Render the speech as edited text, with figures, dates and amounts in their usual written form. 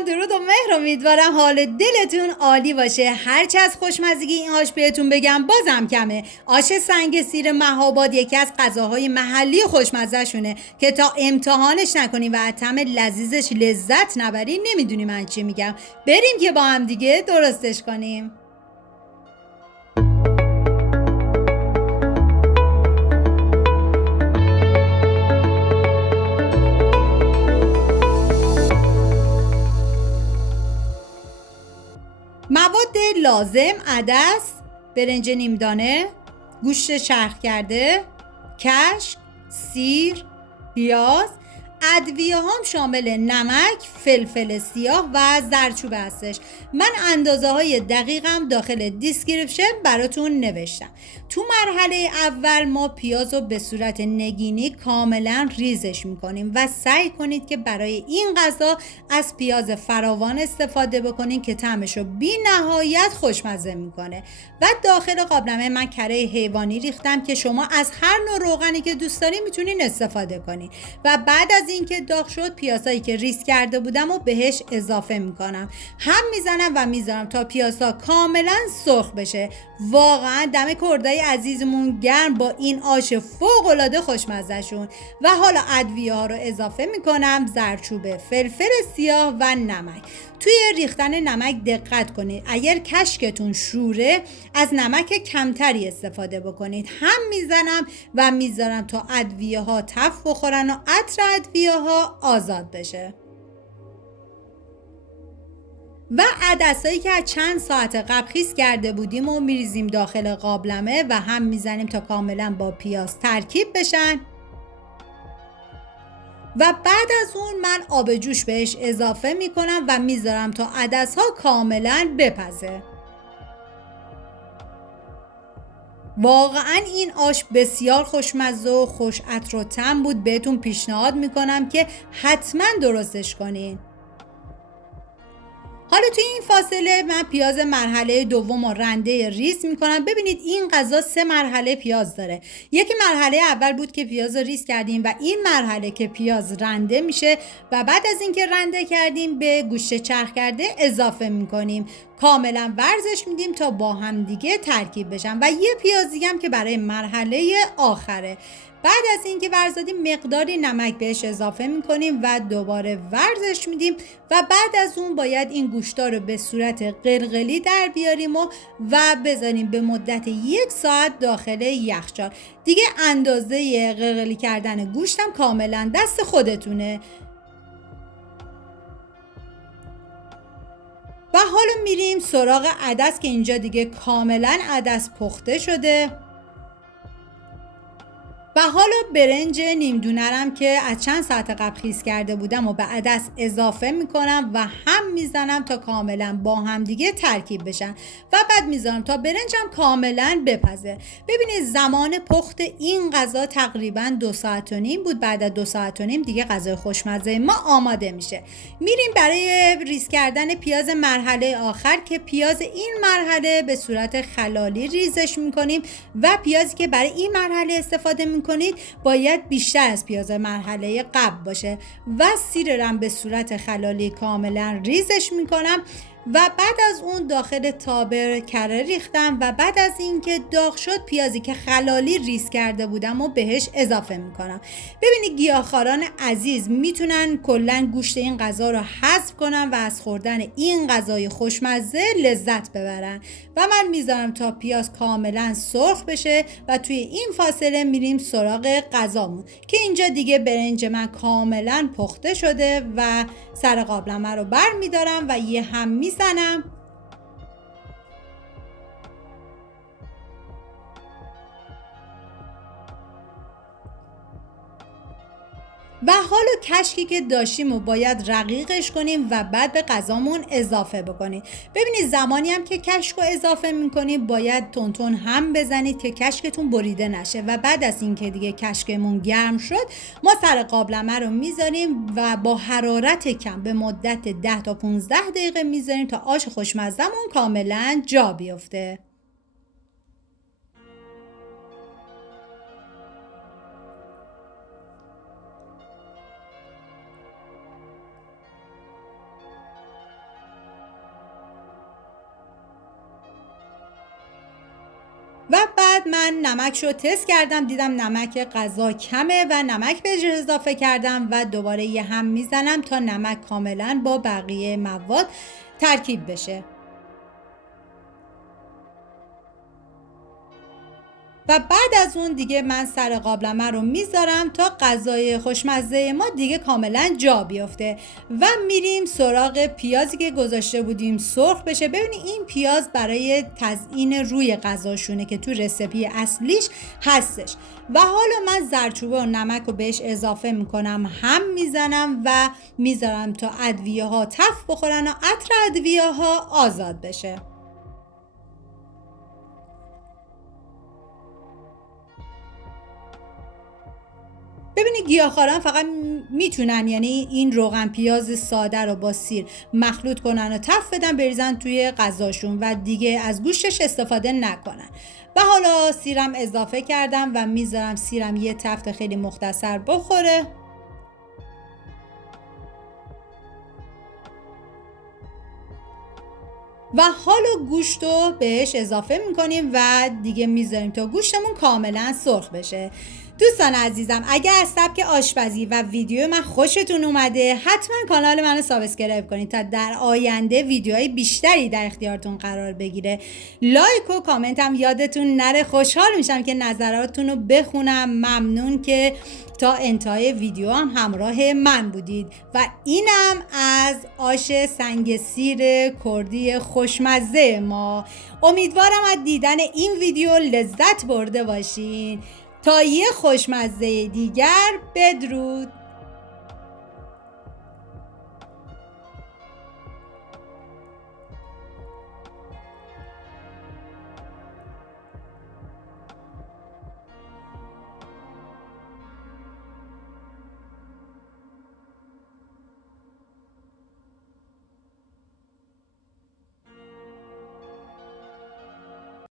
دوستان، درود و مهر. امیدوارم حال دلتون عالی باشه. هرچه از خوشمزگی این آش بهتون بگم بازم کمه. آش سنگ سیر مهاباد یکی از غذاهای محلی خوشمزه شونه که تا امتحانش نکنیم و از طعم لذیذش لذت نبریم نمیدونی من چی میگم. بریم که با هم دیگه درستش کنیم. مواد لازم: عدس، برنج نیمدانه، گوشت چرخ کرده، کشک، سیر، پیاز. ادویه هم شامل نمک، فلفل سیاه و زردچوبه هستش. من اندازه های دقیقم داخل دیسکریپشن براتون نوشتم. تو مرحله اول ما پیاز رو به صورت نگینی کاملا ریزش میکنیم و سعی کنید که برای این غذا از پیاز فراوان استفاده بکنید که طعمش رو بی نهایت خوشمزه میکنه. و داخل قابلمه من کره حیوانی ریختم که شما از هر نوع روغنی که دوست دارید میتونید استفاده کنید. و بعد از اینکه داغ شد پیازایی که ریز کرده بودم و بهش اضافه میکنم. هم میزنم و میذارم تا پیازها کاملا سرخ بشه. واقعا دم کردای عزیزمون گرم با این آش فوق العاده خوشمزه شون. و حالا ادویه ها رو اضافه میکنم: زردچوبه، فلفل سیاه و نمک. توی ریختن نمک دقت کنید، اگر کشکتون شوره از نمک کمتری استفاده بکنید. هم میزنم و میذارم تا ادویه ها تف بخورن و عطر ادویه ها آزاد بشه. و عدسایی که از چند ساعت قبل خیس کرده بودیم و میریزیم داخل قابلمه و هم میزنیم تا کاملا با پیاز ترکیب بشن. و بعد از اون من آب جوش بهش اضافه میکنم و میذارم تا عدس ها کاملا بپزه. واقعا این آش بسیار خوشمزه و خوش عطر و طعم بود. بهتون پیشنهاد میکنم که حتما درستش کنین. حالا توی این فاصله من پیاز مرحله دوم رو رنده ریز میکنم. ببینید این غذا 3 مرحله پیاز داره. یکی مرحله اول بود که پیاز رو ریز کردیم و این مرحله که پیاز رنده میشه و بعد از اینکه رنده کردیم به گوشت چرخ کرده اضافه میکنیم. کاملا ورزش میدیم تا با هم دیگه ترکیب بشن. و یه پیاز دیگه هم که برای مرحله آخره. بعد از اینکه ورز دادیم مقداری نمک بهش اضافه میکنیم و دوباره ورزش میدیم و بعد از اون باید این گوشتا رو به صورت قلقلی در بیاریم و بذاریم به مدت 1 ساعت داخل یخچال. دیگه اندازه قلقلی کردن گوشتم کاملا دست خودتونه. و حالا میریم سراغ عدس که اینجا دیگه کاملا عدس پخته شده. و حالا برنج نیمدونرم که از چند ساعت قبل خیس کرده بودم و به عدس اضافه میکنم و هم میزنم تا کاملا با هم دیگه ترکیب بشن و بعد میذارم تا برنجم کاملا بپزه. ببینید زمان پخت این غذا تقریبا 2 ساعت و نیم بود. بعد از 2 ساعت و نیم دیگه غذای خوشمزه ما آماده میشه. میریم برای ریز کردن پیاز مرحله آخر که پیاز این مرحله به صورت خلالی ریزش میکنیم و پیازی که برای این مرحله استفاده کنید باید بیشتر از پیاز مرحله قبل باشه. و سیر رم به صورت خلالی کاملا ریزش میکنم و بعد از اون داخل تابر کره ریختم و بعد از اینکه داغ شد پیازی که خلالی ریز کرده بودم و بهش اضافه میکنم. ببینید گیاهخواران عزیز میتونن کلا گوشت این غذا رو حذف کنن و از خوردن این غذای خوشمزه لذت ببرن. و من میذارم تا پیاز کاملا سرخ بشه و توی این فاصله میریم سراغ غذامون که اینجا دیگه برنج من کاملا پخته شده و سر قابلمه رو بر میدارم و یه هم میزنم. و حالا کشکی که داشتیم و باید رقیقش کنیم و بعد به غذامون اضافه بکنیم. ببینید زمانی هم که کشک رو اضافه میکنیم باید تون هم بزنید که کشکتون بریده نشه. و بعد از اینکه دیگه کشکمون گرم شد ما سر قابلمه رو میذاریم و با حرارت کم به مدت 10 تا 15 دقیقه میذاریم تا آش خوشمزه‌مون کاملا جا بیفته. بعد من نمک رو تست کردم، دیدم نمک غذا کمه و نمک بهش اضافه کردم و دوباره یه هم میزنم تا نمک کاملا با بقیه مواد ترکیب بشه. و بعد از اون دیگه من سر قابلمه رو میذارم تا غذای خوشمزه ما دیگه کاملا جا بیفته و میریم سراغ پیازی که گذاشته بودیم سرخ بشه. ببینید این پیاز برای تزیین روی غذاشونه که تو رسیپی اصلیش هستش. و حالا من زردچوبه و نمک رو بهش اضافه میکنم، هم میزنم و میذارم تا ادویه ها تف بخورن و عطر ادویه ها آزاد بشه. ببینید گیاهخواران فقط میتونن یعنی این روغن پیاز ساده رو با سیر مخلوط کنن و تف بدن بریزن توی غذاشون و دیگه از گوشتش استفاده نکنن. و حالا سیرم اضافه کردم و میذارم سیرم یه تفت خیلی مختصر بخوره. و حالا گوشت رو بهش اضافه میکنیم و دیگه میذاریم تا گوشتمون کاملا سرخ بشه. دوستان عزیزم اگر از سبک آشپزی و ویدیو من خوشتون اومده حتما کانال منو سابسکرایب کنید تا در آینده ویدیوهای بیشتری در اختیارتون قرار بگیره. لایک و کامنت هم یادتون نره. خوشحال میشم که نظراتتون رو بخونم. ممنون که تا انتهای ویدیو هم همراه من بودید و اینم از آش سنگ سیر کردی خوشمزه ما. امیدوارم از دیدن این ویدیو لذت برده باشین. تا یه خوشمزه دیگر، بدرود.